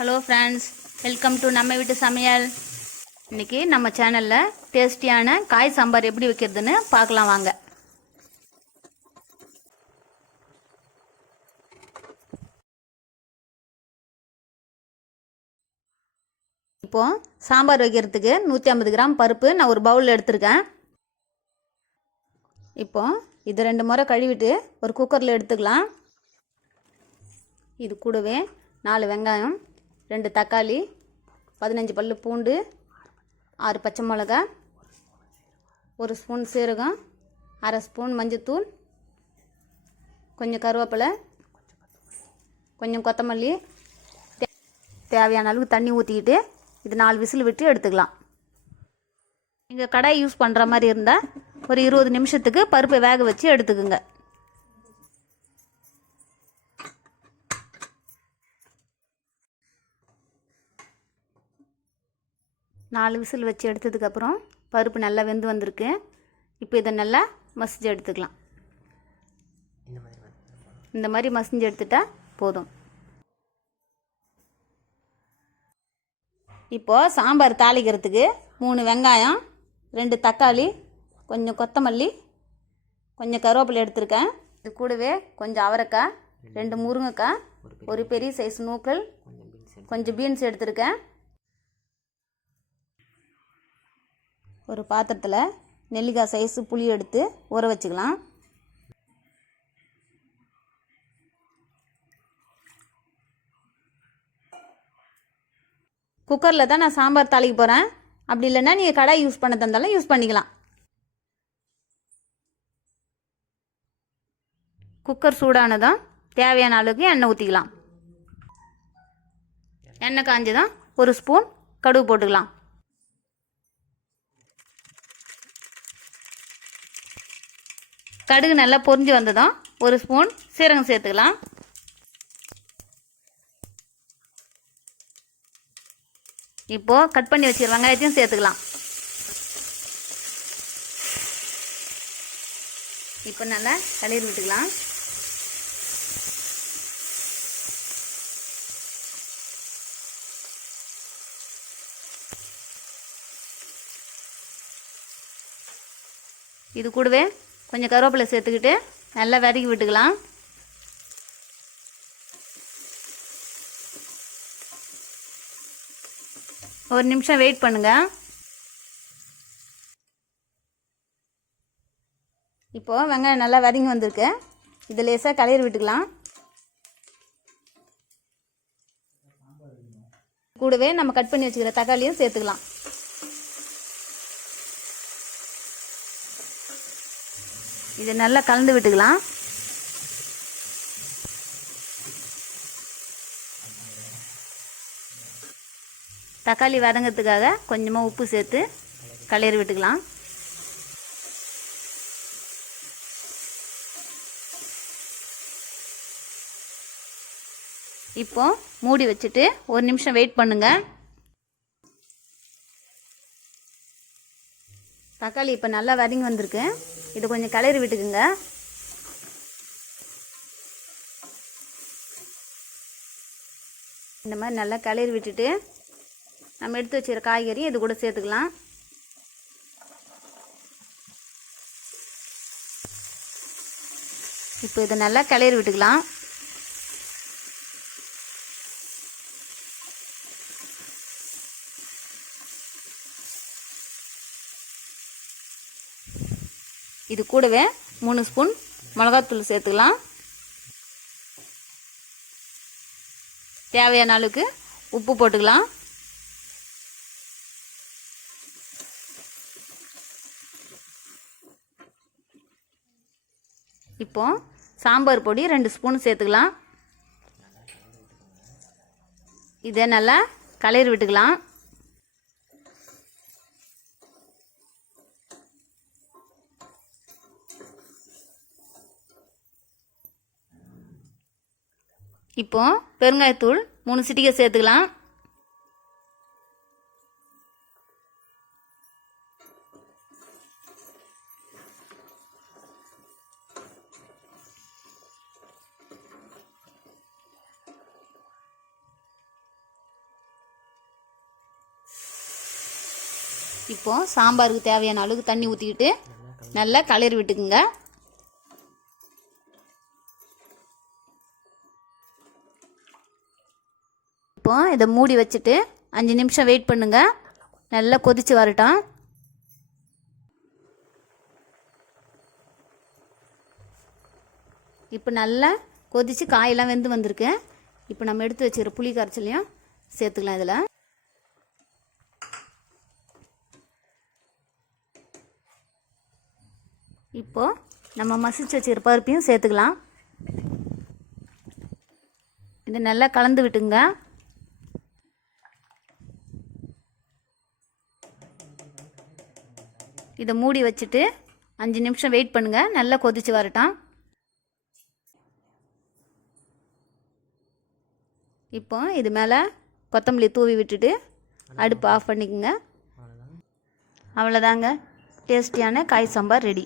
Hello friends, welcome to நம்ம வீட்டு சமையல். இன்றைக்கி நம்ம சேனலில் டேஸ்டியான காய் சாம்பார் எப்படி வைக்கிறதுன்னு பார்க்கலாம் வாங்க. இப்போது சாம்பார் வைக்கிறதுக்கு 150 கிராம் பருப்பு நான் ஒரு பவுலில் எடுத்திருக்கேன். இப்போது இது 2 முறை கழுவிட்டு ஒரு குக்கரில் எடுத்துக்கலாம். இது கூடவே 4 வெங்காயம், 2 தக்காளி, 15 பல்லு பூண்டு, 6 பச்சை மிளகா, 1 ஸ்பூன் சீரகம், அரை ஸ்பூன் மஞ்சத்தூள், கொஞ்சம் கருவேப்பிலை, கொஞ்சம் கொத்தமல்லி, தேவையான அளவுக்கு தண்ணி ஊற்றிக்கிட்டு இது 4 விசில் விட்டு எடுத்துக்கலாம். நீங்கள் கடாய் யூஸ் பண்ணுற மாதிரி இருந்தால் ஒரு 20 நிமிஷத்துக்கு பருப்பை வேக வச்சு எடுத்துக்குங்க. நாலு விசில் வச்சு எடுத்ததுக்கப்புறம் பருப்பு நல்லா வெந்து வந்திருக்கு. இப்போ இதை நல்லா மசிஞ்சு எடுத்துக்கலாம். இந்த மாதிரி மசிஞ்சு எடுத்துட்டா போதும். இப்போது சாம்பார் தாளிக்கிறதுக்கு 3 வெங்காயம், 2 தக்காளி, கொஞ்சம் கொத்தமல்லி, கொஞ்சம் கருவேப்பிலை எடுத்திருக்கேன். இது கூடவே கொஞ்சம் அவரைக்காய், 2 முருங்கைக்காய், ஒரு பெரிய சைஸ் நூக்கல், கொஞ்சம் பீன்ஸ் எடுத்திருக்கேன். ஒரு பாத்திரத்தில் நெல்லிக்காய் சைஸு புளி எடுத்து ஊற வச்சுக்கலாம். குக்கரில் தான் நான் சாம்பார் தாளிக்க போகிறேன். அப்படி இல்லைன்னா நீங்கள் கடாய் யூஸ் பண்ண தந்தாலும் யூஸ் பண்ணிக்கலாம். குக்கர் சூடானதும் தேவையான அளவுக்கு எண்ணெய் ஊற்றிக்கலாம். எண்ணெய் காஞ்சதும் 1 ஸ்பூன் கடுகு போட்டுக்கலாம். கடுகு நல்லா பொரிஞ்சு வந்ததும் 1 ஸ்பூன் சீரகம் சேர்த்துக்கலாம். இப்போது கட் பண்ணி வச்சுருக்க வெங்காயத்தையும் சேர்த்துக்கலாம். இப்போ நல்லா கலரி விட்டுக்கலாம். இது கூடவே கொஞ்சம் கருவேப்பிலை சேர்த்துக்கிட்டு நல்லா வதக்கி விட்டுக்கலாம். ஒரு நிமிஷம் வெயிட் பண்ணுங்கள். இப்போது வெங்காயம் நல்லா வதங்கி வந்திருக்கு. இது லேசாக கலரி விட்டுக்கலாம். கூடவே நம்ம கட் பண்ணி வச்சுக்கிற தக்காளியும் சேர்த்துக்கலாம். இது நல்லா கலந்து விட்டுக்கலாம். தக்காளி வதங்கிறதுக்காக கொஞ்சமாக உப்பு சேர்த்து கலரி விட்டுக்கலாம். இப்போ மூடி வச்சுட்டு 1 நிமிஷம் வெயிட் பண்ணுங்க. தக்காளி இப்போ நல்லா வதங்கி வந்திருக்கு. இது கொஞ்சம் கலரி விட்டுக்குங்க. இந்த மாதிரி நல்லா கலரி விட்டுட்டு நம்ம எடுத்து வச்சுக்கிற காய்கறி இது கூட சேர்த்துக்கலாம். இப்போ இதை நல்லா கலரி விட்டுக்கலாம். இது கூடவே 3 ஸ்பூன் மிளகாத்தூள் சேர்த்துக்கலாம். தேவையான அளவுக்கு உப்பு போட்டுக்கலாம். இப்போ சாம்பார் பொடி 2 ஸ்பூன் சேர்த்துக்கலாம். இதை நல்லா கலரி விட்டுக்கலாம். இப்போ பெருங்காயத்தூள் 3 சிட்டிகை சேர்த்துக்கலாம். இப்போது சாம்பாருக்கு தேவையான அளவுக்கு தண்ணி ஊற்றிக்கிட்டு நல்லா கலரி விட்டுக்குங்க. இப்போ இதை மூடி வச்சுட்டு 5 நிமிஷம் வெயிட் பண்ணுங்க. நல்லா கொதித்து வரட்டும். இப்போ நல்லா கொதித்து காயெல்லாம் வெந்து வந்திருக்கு. இப்போ நம்ம எடுத்து வச்சுக்கிற புளி கரைச்சலையும் சேர்த்துக்கலாம். இதில் இப்போது நம்ம மசிச்சு வச்சுக்கிற பருப்பையும் சேர்த்துக்கலாம். இது நல்லா கலந்து விட்டுங்க. இதை மூடி வச்சுட்டு 5 நிமிஷம் வெயிட் பண்ணுங்கள். நல்லா கொதித்து வரட்டும். இப்போ இது மேலே கொத்தமல்லி தூவி விட்டுட்டு அடுப்பு ஆஃப் பண்ணிக்கோங்க. அவ்வளோதாங்க, டேஸ்டியான காய் சாம்பார் ரெடி.